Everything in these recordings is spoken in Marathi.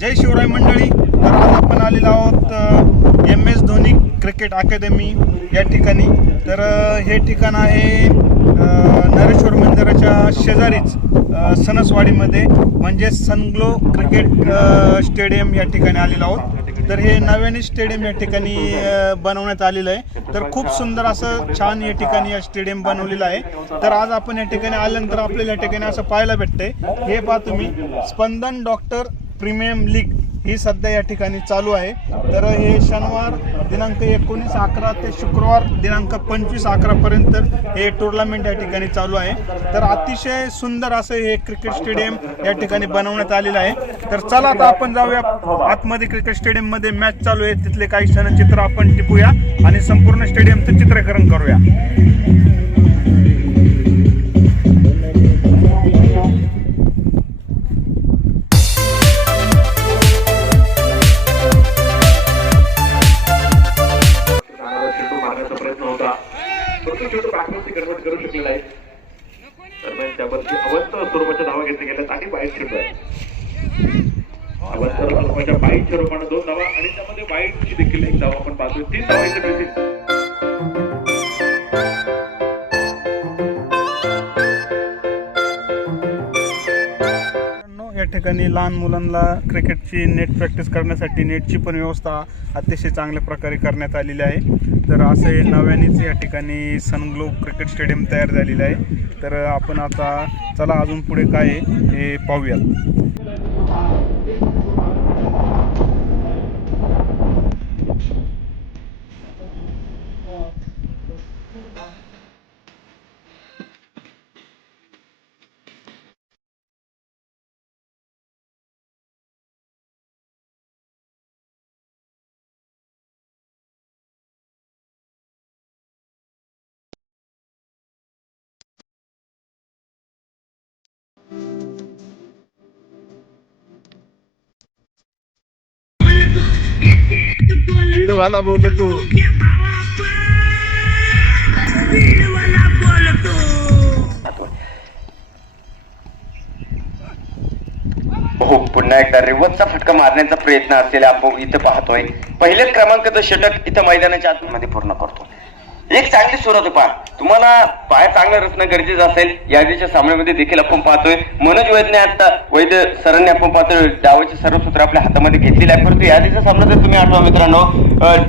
जय शिवराय मंडळी. तर आज आपण आलेलो आहोत MS धोनी क्रिकेट अकादमी या ठिकाणी. तर हे ठिकाण आहे नरेश्वर मंदिराच्या शेजारीच सणसवाडीमध्ये, म्हणजे सनग्लो क्रिकेट स्टेडियम या ठिकाणी आलेलो आहोत. तर हे नव्याने स्टेडियम या ठिकाणी बनवण्यात आलेलं आहे. तर खूप सुंदर असं छान या ठिकाणी या स्टेडियम बनवलेलं आहे. तर आज आपण या ठिकाणी आल्यानंतर आपल्याला या ठिकाणी असं पाहायला भेटतंय, हे पहा तुम्ही, स्पंदन डॉक्टर प्रीमियम लीग ही सध्या या ठिकाणी चालू आहे. तर हे शनिवार दिनांक 19/11 ते शुक्रवार दिनांक 25/11 पर्यंत हे टुर्नामेंट या ठिकाणी चालू आहे. तर अतिशय सुंदर असं हे क्रिकेट स्टेडियम या ठिकाणी बनवण्यात आलेलं आहे. तर चला आता आपण जाऊया आतमध्ये. क्रिकेट स्टेडियम मध्ये मॅच चालू आहे, तिथले काही क्षणचित्र आपण टिपूया आणि संपूर्ण स्टेडियमचं चित्रीकरण करूया. कन्वर्ट करू शकलेला आहे. दरम्यान त्यावरती अवस्थ स्वरूपाच्या धावा घेतल्या गेल्यात आणि वाईट चेंडू आहे. अवस्थ स्वरूपाच्या वाईटच्या रूपाने 2 धावा आणि त्यामध्ये वाईटची देखील 1 धावा आपण पाहतोय. 3 धावा इथे मिळतील. या ठिकाणी लहान मुलांना क्रिकेटची नेट प्रॅक्टिस करण्यासाठी नेटची पण व्यवस्था अतिशय चांगल्या प्रकारे करण्यात आलेली आहे. तर असं हे नव्यानेच या ठिकाणी सनग्लो क्रिकेट स्टेडियम तयार झालेलं आहे. तर आपण आता चला अजून पुढे काय आहे हे पाहूयात. वाला बोल तू. हो, पुन्हा एकदा रिव्हर्सचा फटका मारण्याचा प्रयत्न असलेला आपण इथं पाहतोय. पहिल्याच क्रमांकाचं षटक इथं मैदानाच्या आतमध्ये पूर्ण करतो. एक चांगली सुरुवात आहे. पहा, तुम्हाला पाय चांगलं रचणं गरजेचं असेल. यादीच्या सामन्यामध्ये देखील आपण पाहतोय मनोज वैद्य सरांनी आपण पाहतोय डावाचे सर्व सूत्र आपल्या हातामध्ये घेतलेले आहे. परंतु यादीचा सामना जर तुम्ही आठवा मित्रांनो,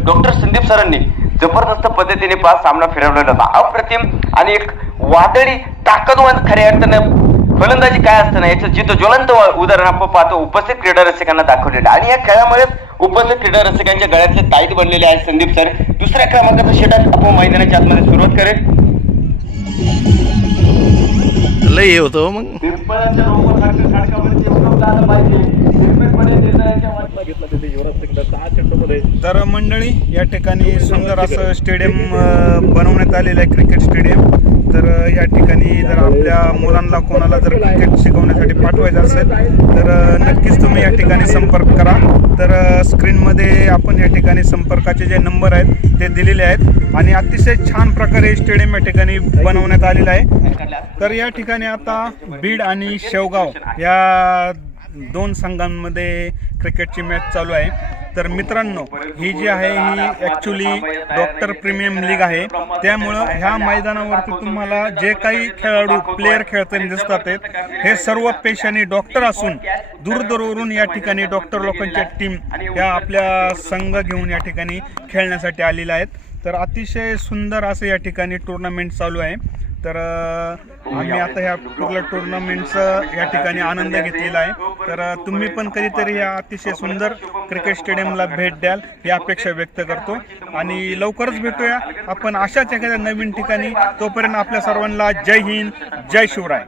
डॉक्टर संदीप सरांनी जबरदस्त पद्धतीने 5 सामना फिरवलेला होता. अप्रतिम आणि एक वादळी ताकदवान खऱ्या अर्थानं फलंदाजी काय असतं ना याचं जिथं ज्वलंत उदाहरण आपण पाहतो उपस्थित क्रीडा रसिकांना दाखवलेलं. आणि या खेळामुळे उपस्थित क्रीडा रसिकांच्या गळ्यातले ताईत बनलेले आहेत संदीप सर. दुसऱ्या क्रमांकाचं षटक आपण मैदानाच्या आतमध्ये सुरुवात करेल. लय होतो मग तर मंडळी, या ठिकाणी सुंदर असं स्टेडियम बनवण्यात आलेलं आहे, क्रिकेट स्टेडियम. तर या ठिकाणी जर आपल्या मुलांना कोणाला जर क्रिकेट शिकवण्यासाठी पाठवायचं असेल तर नक्कीच तुम्ही या ठिकाणी संपर्क करा. तर स्क्रीनमध्ये आपण या ठिकाणी संपर्काचे जे नंबर आहेत ते दिलेले आहेत. आणि अतिशय छान प्रकारे स्टेडियम या ठिकाणी बनवण्यात आलेलं आहे. तर या ठिकाणी आता बीड आणि शेवगाव या 2 संघांमध्ये क्रिकेटची मॅच चालू आहे. तर मित्रांनो, ही जी आहे ही ॲक्च्युली डॉक्टर प्रीमियम लीग आहे. त्यामुळं ह्या मैदानावरती तुम्हाला जे काही खेळाडू प्लेयर खेळताना दिसतात हे सर्व पेशाने डॉक्टर असून दूरदूरवरून या ठिकाणी डॉक्टर लोकांच्या टीम ह्या आपल्या संघ घेऊन या ठिकाणी खेळण्यासाठी आलेल्या आहेत. तर अतिशय सुंदर असं या ठिकाणी टुर्नामेंट चालू आहे. तर आम्ही आता ह्या पूर्ण टुर्नामेंटचा या ठिकाणी आनंद घेतलेला आहे. तर तुम्ही पण कधीतरी या अतिशय सुंदर क्रिकेट स्टेडियमला भेट द्याल ही अपेक्षा व्यक्त करतो. आणि लवकरच भेटूया आपण अशाच एखाद्या नवीन ठिकाणी. तोपर्यंत आपल्या सर्वांना जय हिंद, जय शिवराय.